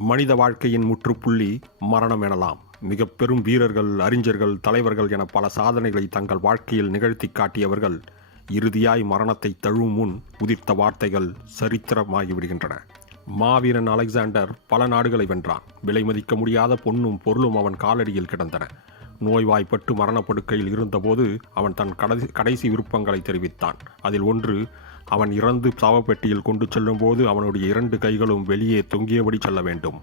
மனித வாழ்க்கையின் முற்றுப்புள்ளி மரணம் எனலாம். மிக பெரும் வீரர்கள் அறிஞர்கள் தலைவர்கள் என பல சாதனைகளை தங்கள் வாழ்க்கையில் நிகழ்த்தி காட்டியவர்கள் இறுதியாய் மரணத்தை தழுவும் முன் உதிர்த்த வார்த்தைகள் சரித்திரமாகிவிடுகின்றன மாவீரன் அலெக்சாண்டர் பல நாடுகளை வென்றான். விலை மதிக்க முடியாத பொன்னும் பொருளும் அவன் காலடியில் கிடந்தன. நோய்வாய்ப்பட்டு மரணப்படுக்கையில் இருந்தபோது அவன் தன் கடைசி கடைசி விருப்பங்களை தெரிவித்தான். அதில் ஒன்று அவன் இறந்து சாவப்பெட்டியில் கொண்டு செல்லும்போது அவனுடைய இரண்டு கைகளும் வெளியே தொங்கியபடி செல்ல வேண்டும்.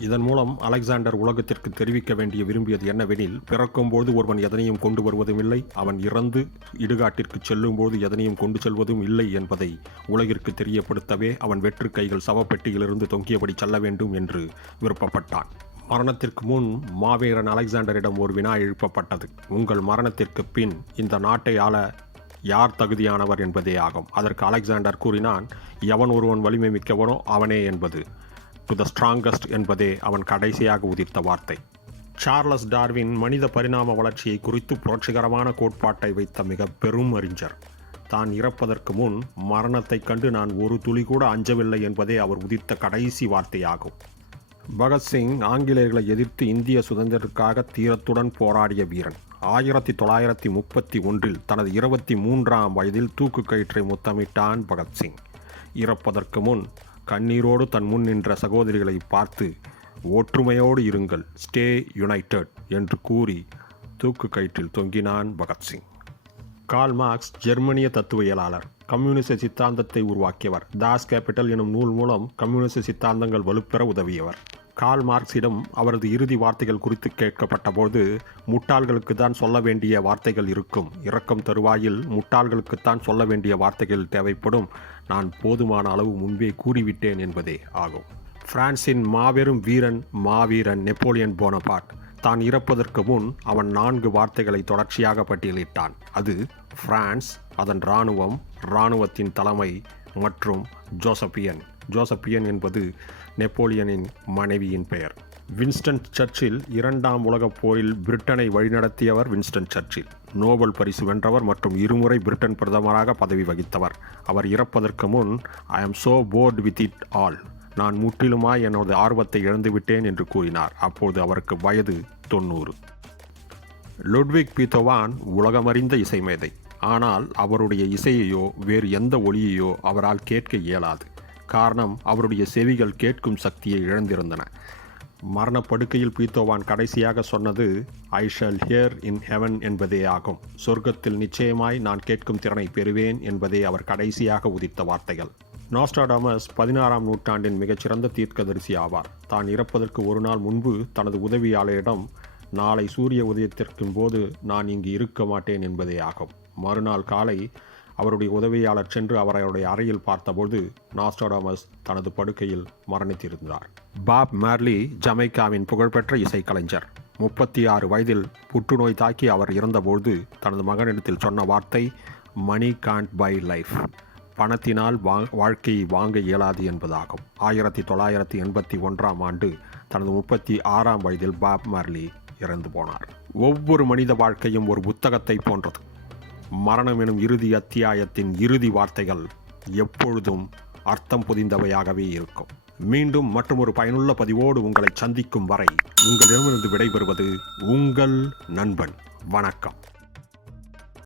இதன் மூலம் அலெக்சாண்டர் உலகத்திற்கு தெரிவிக்க வேண்டிய விரும்பியது என்னவெனில் பிறக்கும்போது ஒருவன் எதனையும் கொண்டு வருவதும் இல்லை அவன் இறந்து இடுகாட்டிற்கு செல்லும்போது எதனையும் கொண்டு செல்வதும் இல்லை என்பதை உலகிற்கு தெரியப்படுத்தவே அவன் வெற்று கைகள் சவப்பெட்டியிலிருந்து தொங்கியபடி செல்ல வேண்டும் என்று விருப்பப்பட்டான். மரணத்திற்கு முன் மாவீரன் அலெக்சாண்டரிடம் ஒரு வினா எழுப்பப்பட்டது. உங்கள் மரணத்திற்கு பின் இந்த நாட்டை ஆள யார் தகுதியானவர் என்பதே ஆகும். அதற்கு அலெக்சாண்டர் கூறினான் எவன் ஒருவன் வலிமை மிக்கவனோ அவனே என்பது. டு த ஸ்ட்ராங்கஸ்ட் என்பதே அவன் கடைசியாக உதிர்த்த வார்த்தை. சார்லஸ் டார்வின் மனித பரிணாம வளர்ச்சியை குறித்து புரட்சிகரமான கோட்பாட்டை வைத்த மிக பெரும் அறிஞர். தான் இறப்பதற்கு முன் மரணத்தைக் கண்டு நான் ஒரு துளி கூட அஞ்சவில்லை என்பதே அவர் உதிர்த்த கடைசி வார்த்தையாகும். பகத்சிங் ஆங்கிலேயர்களை எதிர்த்து இந்திய சுதந்திரத்திற்காக தீரத்துடன் போராடிய வீரன். ஆயிரத்தி தொள்ளாயிரத்தி முப்பத்தி ஒன்றில் தனது இருபத்தி மூன்றாம் வயதில் தூக்கு கயிற்றை முத்தமிட்டான் பகத்சிங். இறப்பதற்கு முன் கண்ணீரோடு தன் முன் நின்ற சகோதரிகளை பார்த்து ஒற்றுமையோடு இருங்கள் ஸ்டே யுனைடெட் என்று கூறி தூக்கு கயிற்றில் தொங்கினான் பகத்சிங். கால் மார்க்ஸ் ஜெர்மனிய தத்துவியலாளர் கம்யூனிச சித்தாந்தத்தை உருவாக்கியவர். தாஸ் கேபிட்டல் எனும் நூல் மூலம் கம்யூனிச சித்தாந்தங்கள் வலுப்பெற உதவியவர். கால் மார்க்ஸிடம் அவரது இறுதி வார்த்தைகள் குறித்து கேட்கப்பட்டபோது முட்டாள்களுக்கு தான் சொல்ல வேண்டிய வார்த்தைகள் இருக்கும். இறக்கம் தருவாயில் முட்டாள்களுக்குத்தான் சொல்ல வேண்டிய வார்த்தைகள் தேவைப்படும். நான் போதுமான அளவு முன்பே கூறிவிட்டேன் என்பதே ஆகும். பிரான்சின் மாபெரும் வீரன் மாவீரன் நெப்போலியன் போனபாட் தான் இறப்பதற்கு முன் அவன் நான்கு வார்த்தைகளை தொடர்ச்சியாக பட்டியலிட்டான். அது பிரான்ஸ் அதன் இராணுவம் இராணுவத்தின் தலைமை மற்றும் ஜோசப்பியன். ஜோசப்பியன் என்பது நெப்போலியனின் மனைவியின் பெயர். வின்ஸ்டன் சர்ச்சில் இரண்டாம் உலகப் போரில் பிரிட்டனை வழிநடத்தியவர் வின்ஸ்டன் சர்ச்சில். நோபல் பரிசு வென்றவர் மற்றும் இருமுறை பிரிட்டன் பிரதமராக பதவி வகித்தவர். அவர் இறப்பதற்கு முன் I am so bored with it all நான் முற்றிலுமாய் எனது ஆர்வத்தை இழந்துவிட்டேன் என்று கூறினார். அப்போது அவருக்கு வயது தொண்ணூறு. லுட்விக் பீத்தோவான் உலகமறிந்த இசைமேதை. ஆனால் அவருடைய இசையையோ வேறு எந்த ஒளியையோ அவரால் கேட்க இயலாது. காரணம் அவருடைய செவிகள் கேட்கும் சக்தியை இழந்திருந்தன. மரணப்படுக்கையில் பீத்தோவான் கடைசியாக சொன்னது I shall hear in heaven என்பதே ஆகும். சொர்க்கத்தில் நிச்சயமாய் நான் கேட்கும் திறனை பெறுவேன் என்பதே அவர் கடைசியாக உதித்த வார்த்தைகள். நாஸ்டாடாமஸ் பதினாறாம் நூற்றாண்டின் மிகச்சிறந்த தீர்க்கதரிசி ஆவார். தான் இறப்பதற்கு ஒரு நாள் முன்பு தனது உதவியாளரிடம் நாளை சூரிய உதயத்திற்கும் போது நான் இங்கு இருக்க மாட்டேன் என்பதே ஆகும். மறுநாள் காலை அவருடைய உதவியாளர் சென்று அவருடைய அறையில் பார்த்தபோது நாஸ்டாடாமஸ் தனது படுக்கையில் மரணித்திருந்தார். பாப் மேர்லி ஜமைக்காவின் புகழ்பெற்ற இசைக்கலைஞர். முப்பத்தி ஆறு வயதில் புற்றுநோய் தாக்கி அவர் இறந்தபோது தனது மகனிடத்தில் சொன்ன வார்த்தை மணி காண்ட் பை லைஃப் பணத்தினால் வா வாழ்க்கையை வாங்க இயலாது என்பதாகும். ஆயிரத்தி தொள்ளாயிரத்தி எண்பத்தி ஒன்றாம் ஆண்டு தனது முப்பத்தி ஆறாம் வயதில் பாப் மார்லி இறந்து போனார். ஒவ்வொரு மனித வாழ்க்கையும் ஒரு புத்தகத்தை போன்றது. மரணம் எனும் இறுதி அத்தியாயத்தின் இறுதி வார்த்தைகள் எப்பொழுதும் அர்த்தம் புதிந்தவையாகவே இருக்கும். மீண்டும் மற்றும் ஒரு பயனுள்ள பதிவோடு உங்களை சந்திக்கும் வரை உங்களிடமிருந்து விடைபெறுவது உங்கள் நண்பன். வணக்கம்.